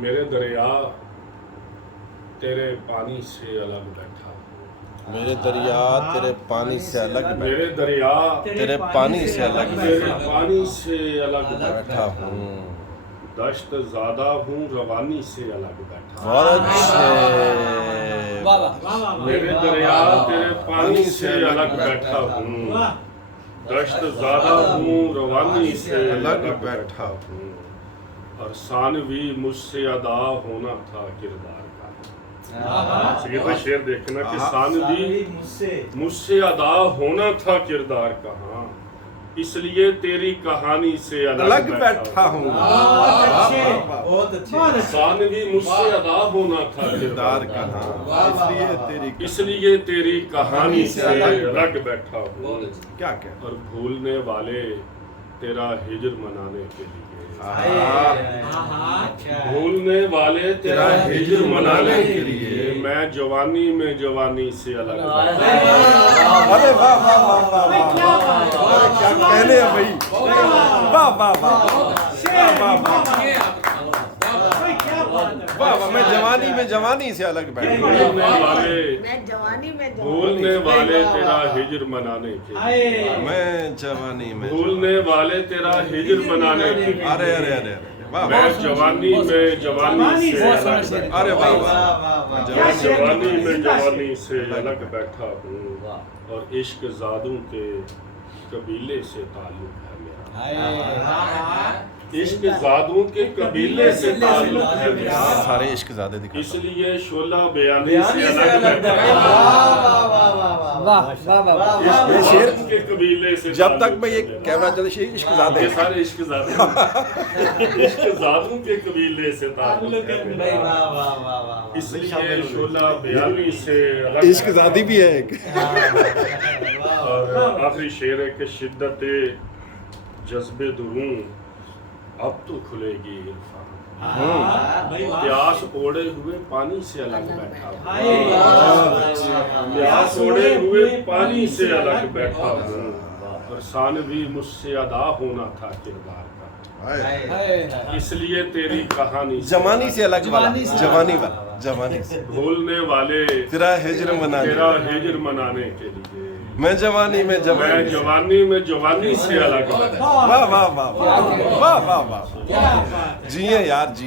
میرے دریا تیرے پانی سے الگ بیٹھا میرے دریا تیرے پانی سے الگ میرے دریا تیرے پانی سے الگ تیرے پانی سے الگ بیٹھا بیٹھا ہوں. دشت زادہ ہوں روانی سے الگ بیٹھا بہت اچھے. میرے دریا تیرے پانی سے الگ بیٹھا ہوں دشت زادہ ہوں روانی سے الگ بیٹھا ہوں اور ثانوی مجھ سے ادا ہونا تھا کردار کا. سید شعر دیکھنا کہ ثانوی مجھ سے ادا ہونا تھا کردار کا. ہاں اس لیے تیری کہانی سے الگ بیٹھا ہوں. ثانوی مجھ سے ادا ہونا تھا کردار کردار کا کا. اس لیے تیری اس لیے تیری کہانی سے الگ بیٹھا ہوں کیا کیا اور بھولنے والے تیرا ہجر منانے کے لیے بھولنے والے تیرا ہجر منانے کے لیے میں جوانی میں جوانی سے الگ بیٹھا ارے واہ واہ واہ واہ واہ کیا کہنے ہیں بھائی. واہ واہ واہ واہ واہ واہ. میں جوانی سے الگ بیٹھا. بھولنے والے تیرا ہجر منانے کے لیے میں جوانی میں بھولنے والے تیرا ہجر منانے کے لیے ارے ارے ارے واہ میں جوانی میں جوانی سے الگ بیٹھا ارے واہ واہ. میں جوانی میں جوانی سے الگ بیٹھا ہوں اور عشق زادوں کے قبیلے سے تعلق ہے میرا. عشق زادوں کے قبیلے سے تعلق ہے میرا. سارے عشق زیادہ اس دکھاتا ہوں. لیے شعلہ بیانی سے الگ بیٹھا یہ شعر عشق کے قبیلے سے جب تک تعلق میں ہے یہ میرا. کیمرہ چلے عشق زیادہ یہ ہے. سارے عشق زادوں عشق زادوں کے قبیلے سے تعلق ہے میرا. اس لیے شعلہ بیانی سے الگ عشق زادی بھی ہے ایک. اور آخری شعر ہے کہ شدت جذب دروں اب تو کھلے گی عرفان پیاس اوڑے ہوئے پانی سے الگ بیٹھا ہوں پیاس اوڑے ہوئے پانی سے الگ بیٹھا ہوں اور ثانوی مجھ سے ادا ہونا تھا کردار کا. اس لیے تیری کہانی جوانی سے الگ والا جوانی سے بھولنے والے تیرا ہجر منانے تیرا ہجر منانے کے لیے میں جوانی میں جوانی سے الگ بیٹھا. واہ واہ واہ واہ واہ واہ واہ. جیے یار جیے.